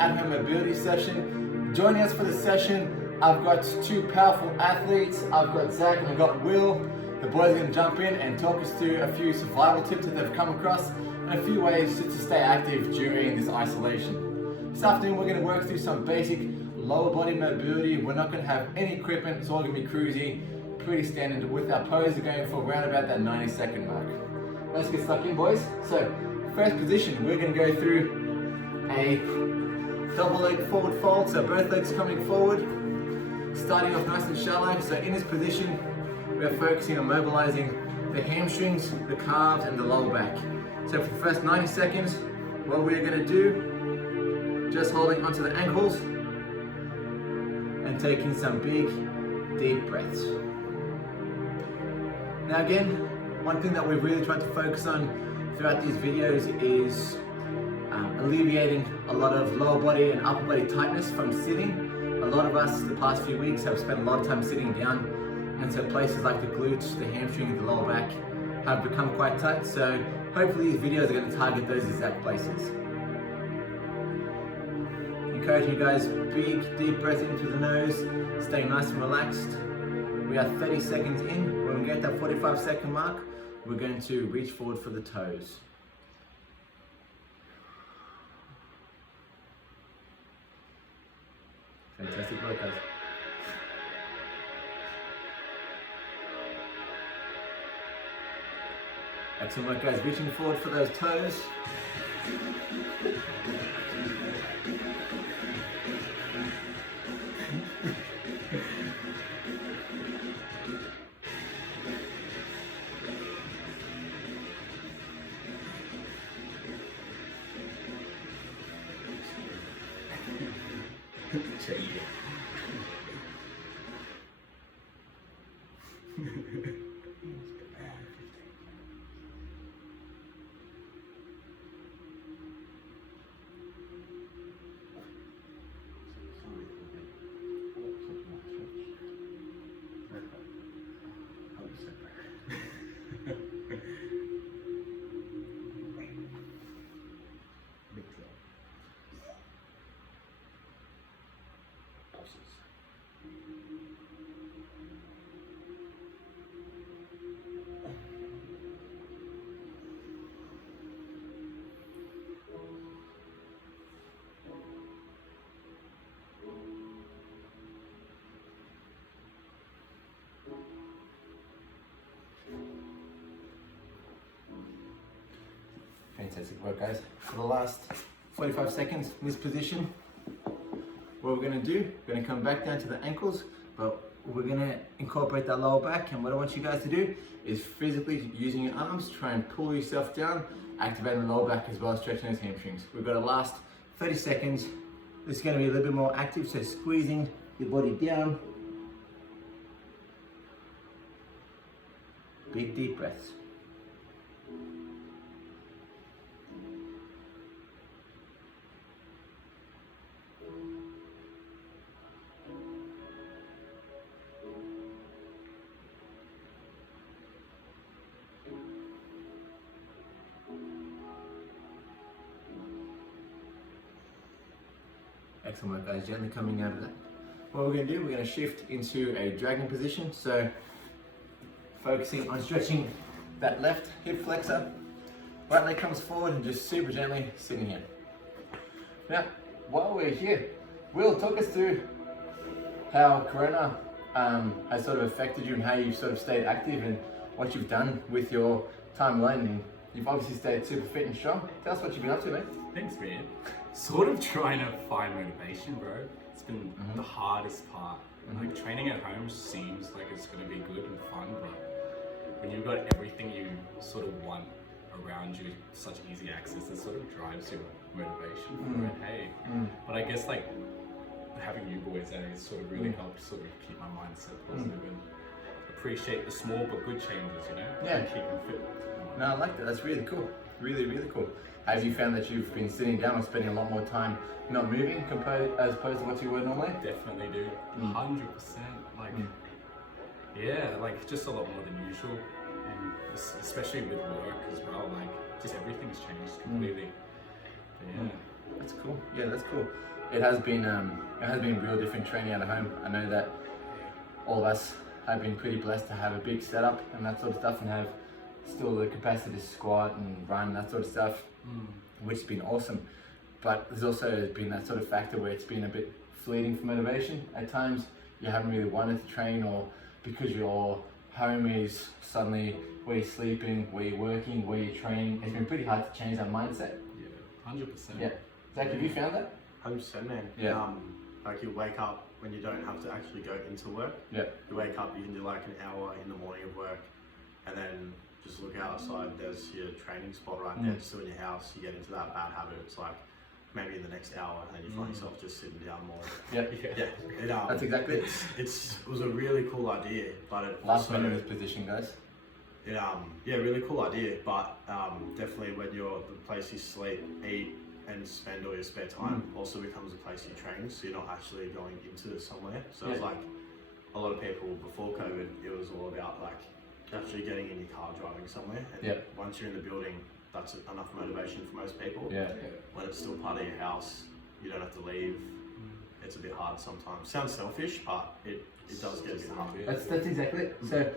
at-home mobility session. Joining us for the session, I've got two powerful athletes. I've got Zach and I've got Will. The boys are going to jump in and talk us through a few survival tips that they've come across and a few ways just to stay active during this isolation. This afternoon we're going to work through some basic lower body mobility. We're not going to have any equipment, it's all going to be cruisy, pretty standard with our poses going for around about that 90-second mark. Let's get stuck in, boys. So, first position, we're going to go through a double leg forward fold, so both legs coming forward, starting off nice and shallow. So in this position, we're focusing on mobilizing the hamstrings, the calves, and the lower back. So for the first 90 seconds, what we're going to do, just holding onto the ankles and taking some big, deep breaths. Now again, one thing that we've really tried to focus on throughout these videos is alleviating a lot of lower body and upper body tightness from sitting. A lot of us the past few weeks have spent a lot of time sitting down, and so places like the glutes, the hamstring, the lower back have become quite tight. So hopefully these videos are going to target those exact places. Encouraging you guys, big deep breath into the nose, staying nice and relaxed. We are 30 seconds in. When we get that 45-second mark, we're going to reach forward for the toes. Fantastic work, guys. Excellent work, guys. Reaching forward for those toes. Fantastic work, guys. For the last 45 seconds in this position, what we're going to do, we're going to come back down to the ankles, but we're going to incorporate that lower back. And what I want you guys to do is physically using your arms, try and pull yourself down, activating the lower back as well as stretching those hamstrings. We've got the last 30 seconds. This is going to be a little bit more active, so squeezing your body down. Big deep breaths. Excellent work, guys. Gently coming out of that. What we're going to do, we're going to shift into a dragon position. So focusing on stretching that left hip flexor. Right leg comes forward and just super gently sitting here. Now, while we're here, Will, talk us through how Corona has sort of affected you and how you've sort of stayed active and what you've done with your time alone. You've obviously stayed super fit and strong. Tell us what you've been up to, mate. Thanks, man. Sort of trying to find motivation, bro. It's been the hardest part. Like training at home seems like it's going to be good and fun, but when you've got everything you sort of want around you, such easy access, it sort of drives your motivation for it. Hey, but I guess like having you boys there has sort of really helped sort of keep my mindset positive and appreciate the small but good changes, you know? Yeah. And keep them fit. No, I like that. That's really cool. Really, really cool. Have you found that you've been sitting down or spending a lot more time not moving as opposed to what you were normally? Definitely do. 100%. Like, yeah, like just a lot more than usual. And especially with work as well, like just everything's changed completely. But yeah. That's cool. Yeah, that's cool. It has been real different training at home. I know that all of us have been pretty blessed to have a big setup and that sort of stuff, and have still the capacity to squat and run, that sort of stuff, which has been awesome. But there's also been that sort of factor where it's been a bit fleeting for motivation. At times you haven't really wanted to train, or because your home is suddenly where you're sleeping, where you're working, where you're training. It's been pretty hard to change that mindset. Yeah, 100%. Yeah. Zach, have you found that? 100%, man. Yeah. Like you wake up when you don't have to actually go into work. Yeah. You wake up, you can do like an hour in the morning of work, and then just look outside, there's your training spot right there, just in your house. You get into that bad habit. It's like maybe in the next hour, and then you find yourself just sitting down more. Yep. Yeah. That's exactly it. It was a really cool idea, but it Last also, minute in this position, guys. really cool idea, but definitely when you're the place you sleep, eat, and spend all your spare time also becomes a place you train, so you're not actually going into somewhere. So it's like a lot of people before COVID, it was all about like actually getting in your car, driving somewhere, and once you're in the building, that's enough motivation for most people. When it's still part of your house, you don't have to leave. It's a bit hard sometimes. Sounds selfish, but it does get a bit hard. That's exactly it. So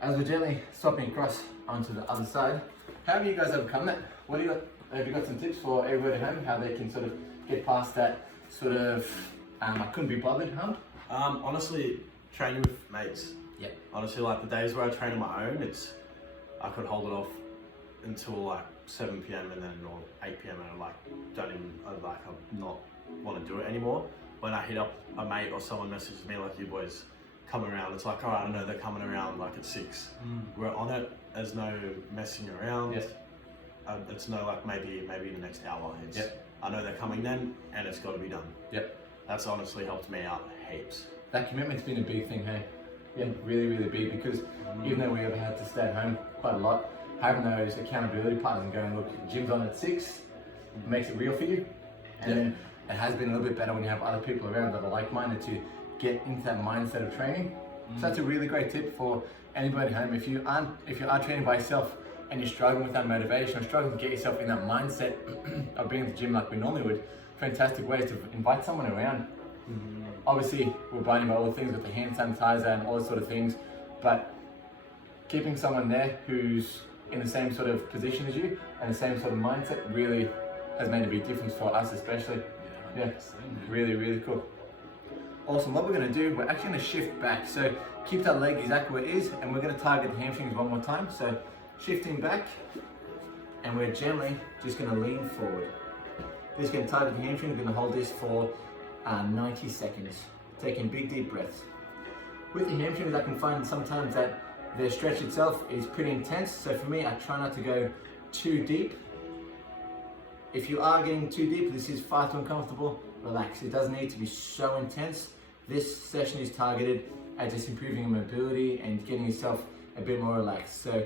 as we're gently swapping across onto the other side, how have you guys overcome that? What do you got? Have you got some tips for everybody at home, how they can sort of get past that sort of I couldn't be bothered hump? Honestly, training with mates. Honestly, like the days where I train on my own, I could hold it off until like 7 p.m. and then or 8 p.m. and I'm not want to do it anymore. When I hit up a mate or someone messages me like, you boys come around, it's like, all right, I know they're coming around like at 6. We're on it. There's no messing around. It's no like maybe the next hour. I know they're coming then, and it's got to be done. That's honestly helped me out heaps. That commitment's been a big thing, hey? Yeah, really, really big, because even though we ever had to stay at home quite a lot, having those accountability partners and going, look, gym's on at 6, makes it real for you. And then it has been a little bit better when you have other people around that are like-minded to get into that mindset of training. So that's a really great tip for anybody at home. If you are training by yourself and you're struggling with that motivation, or struggling to get yourself in that mindset of being at the gym like we normally would, fantastic ways to invite someone around. Obviously, we're binding by all the things with the hand sanitizer and all those sort of things, but keeping someone there who's in the same sort of position as you and the same sort of mindset really has made a big difference for us, especially. Really, really cool. Awesome. What we're going to do, we're actually going to shift back. So keep that leg exactly where it is, and we're going to target the hamstrings one more time. So shifting back, and we're gently just going to lean forward. This is going to target the hamstring. We're going to hold this for 90 seconds, taking big deep breaths. With the hamstrings, I can find sometimes that the stretch itself is pretty intense, so for me I try not to go too deep. If you are getting too deep, this is far too uncomfortable, relax. It doesn't need to be so intense. This session is targeted at just improving your mobility and getting yourself a bit more relaxed. So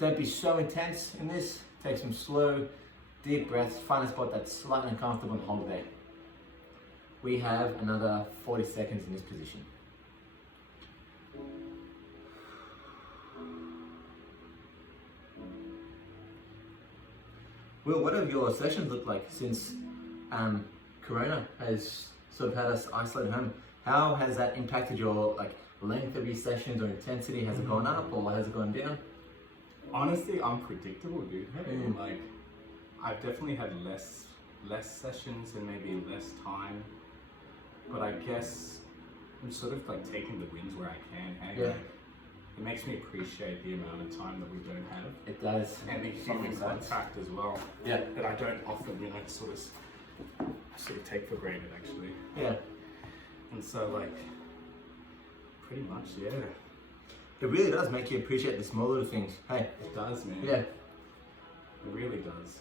don't be so intense in this. Take some slow, deep breaths, find a spot that's slightly uncomfortable and hold there. We have another 40 seconds in this position. Will, what have your sessions looked like since Corona has sort of had us isolated home? How has that impacted your length of your sessions or intensity? Has it gone up or has it gone down? Honestly, unpredictable, dude. Like, I've definitely had less sessions and maybe less time, but I guess I'm sort of like taking the wins where I can. Hey? Yeah. It makes me appreciate the amount of time that we don't have. It does. And the human contact as well. Yeah. That I don't often, sort of take for granted, actually. Yeah. And so, like, pretty much, yeah. It really does make you appreciate the small little things. Hey. It does, man. Yeah. It really does.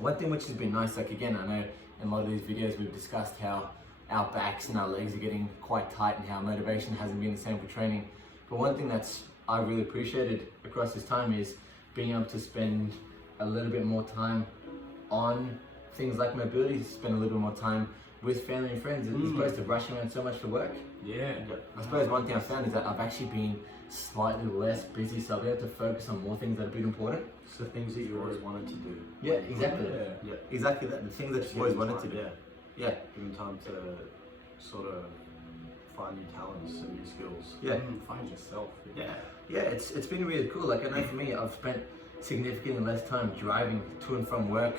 One thing which has been nice, like again, I know in a lot of these videos we've discussed how our backs and our legs are getting quite tight and how motivation hasn't been the same for training. But one thing that's I really appreciated across this time is being able to spend a little bit more time on things like mobility, spend a little bit more time with family and friends as opposed to rushing around so much for work. Yeah. I suppose one thing I found is that I've actually been slightly less busy, so I'll be able to focus on more things that have been important. It's the things that you always wanted to do. Yeah, exactly. Yeah. Exactly that. The things that you always wanted to do. Yeah. Given time to sort of find new talents and new skills. Yeah. Find yourself. Yeah. Yeah, it's been really cool. Like I know for me, I've spent significantly less time driving to and from work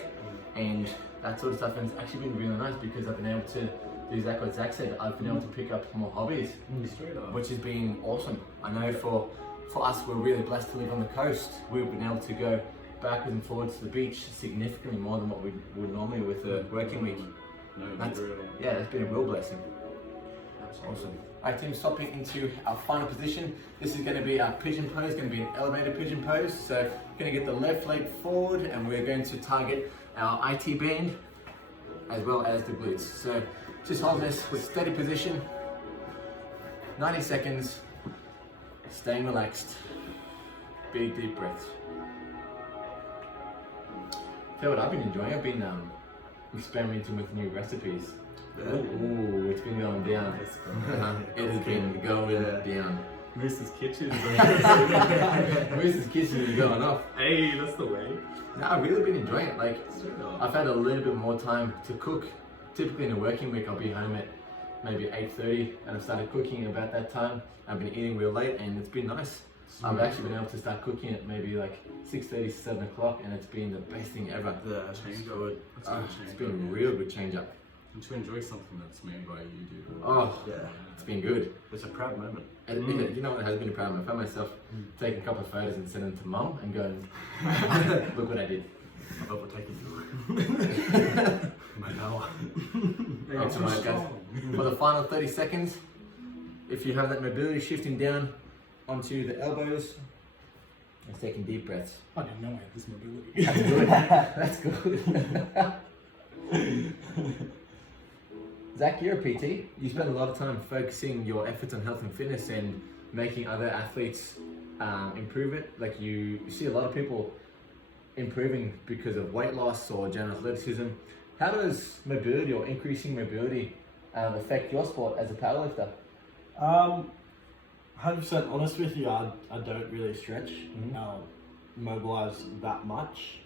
and that sort of stuff, and it's actually been really nice because I've been able to do exactly what Zach said. I've been able to pick up more hobbies, which has been awesome. I know for us, we're really blessed to live on the coast. We've been able to go backwards and forwards to the beach significantly more than what we would normally with a working week. That's been a real blessing. That's awesome. Alright team, swapping into our final position. This is going to be our pigeon pose, going to be an elevated pigeon pose. So we're going to get the left leg forward and we're going to target our IT band as well as the glutes. So just hold this with steady position, 90 seconds, staying relaxed, big deep breaths. Tell what I've been enjoying, I've been experimenting with new recipes. Ooh, it's been going down. It has been going down. Moose's Kitchen. Moose's Kitchen is going off. Hey, that's the way. No, I've really been enjoying it. Like, I've had a little bit more time to cook. Typically in a working week, I'll be home at maybe 8:30 and I've started cooking about that time. I've been eating real late and it's been nice. I've actually been able to start cooking at maybe like 6:30, 7 o'clock and it's been the best thing ever. Yeah, it's good. It's been a real good change up. And to enjoy something that's made by you, dude. Oh, yeah, it's been good. It's a proud moment. You know what has been a proud moment? I found myself taking a couple of photos and sending them to mum and going, look what I did. I've overtaken you. My power. Alright guys, for the final 30 seconds, if you have that mobility shifting down onto the elbows, and taking deep breaths. I didn't know I had this mobility. That's good. Zach, you're a PT. You spend a lot of time focusing your efforts on health and fitness and making other athletes improve it. Like you see a lot of people improving because of weight loss or general athleticism. How does mobility or increasing mobility affect your sport as a powerlifter? 100% honest with you, I don't really stretch, mobilize that much.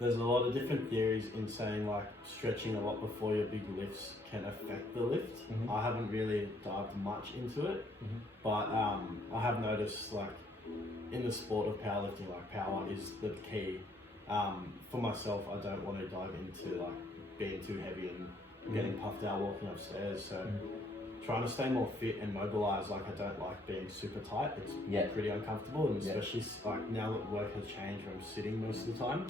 There's a lot of different theories in saying like stretching a lot before your big lifts can affect the lift. I haven't really dived much into it, but I have noticed like in the sport of powerlifting, like power is the key. For myself, I don't want to dive into like being too heavy and getting puffed out walking upstairs. So trying to stay more fit and mobilized, like I don't like being super tight. It's pretty uncomfortable, and especially like now that work has changed, where I'm sitting most of the time.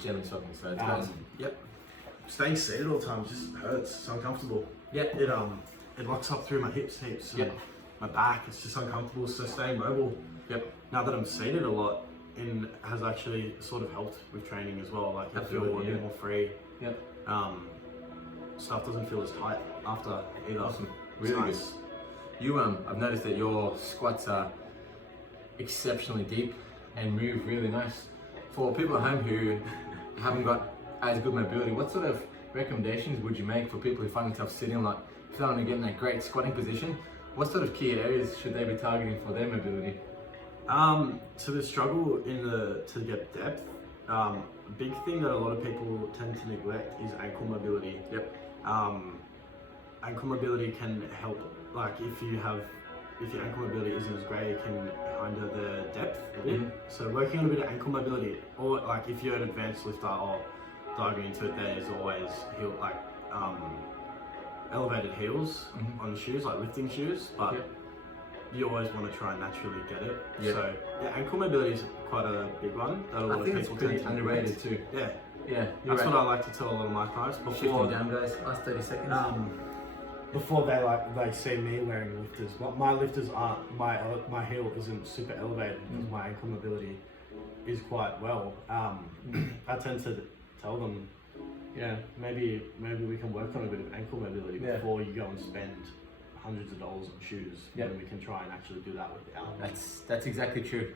Staying seated all the time just hurts. It's uncomfortable. It locks up through my hips heaps. My back, it's just uncomfortable. So staying mobile. Now that I'm seated a lot, has actually sort of helped with training as well. Like I feel a bit more free. Stuff doesn't feel as tight after either. Awesome. Really good. You I've noticed that your squats are exceptionally deep and move really nice. For people at home who haven't got as good mobility, what sort of recommendations would you make for people who find themselves sitting, like if they want to get in that great squatting position? What sort of key areas should they be targeting for their mobility? So the struggle to get depth, a big thing that a lot of people tend to neglect is ankle mobility. Ankle mobility can help, like if your ankle mobility isn't as great, it can hinder the depth a bit. So working on a bit of ankle mobility, or like if you're an advanced lifter or diving into it, there's always elevated heels on shoes, like lifting shoes, but you always want to try and naturally get it. So ankle mobility is quite a big one that a lot of people it's pretty underrated too. That's what I like to tell a lot of my clients before. Shifting down, guys. Last 30 seconds. Before they see me wearing lifters. My lifters aren't, my heel isn't super elevated because my ankle mobility is quite well. I tend to tell them, maybe we can work on a bit of ankle mobility before you go and spend hundreds of dollars on shoes. And we can try and actually do that without. That's exactly true.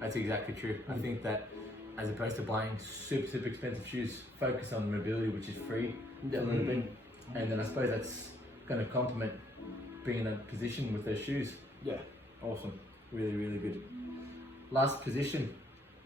That's exactly true. I think that as opposed to buying super expensive shoes. Focus on mobility, which is free a little bit, and then I suppose that's going to complement being in a position with those shoes. Yeah. Awesome, really good. Last position,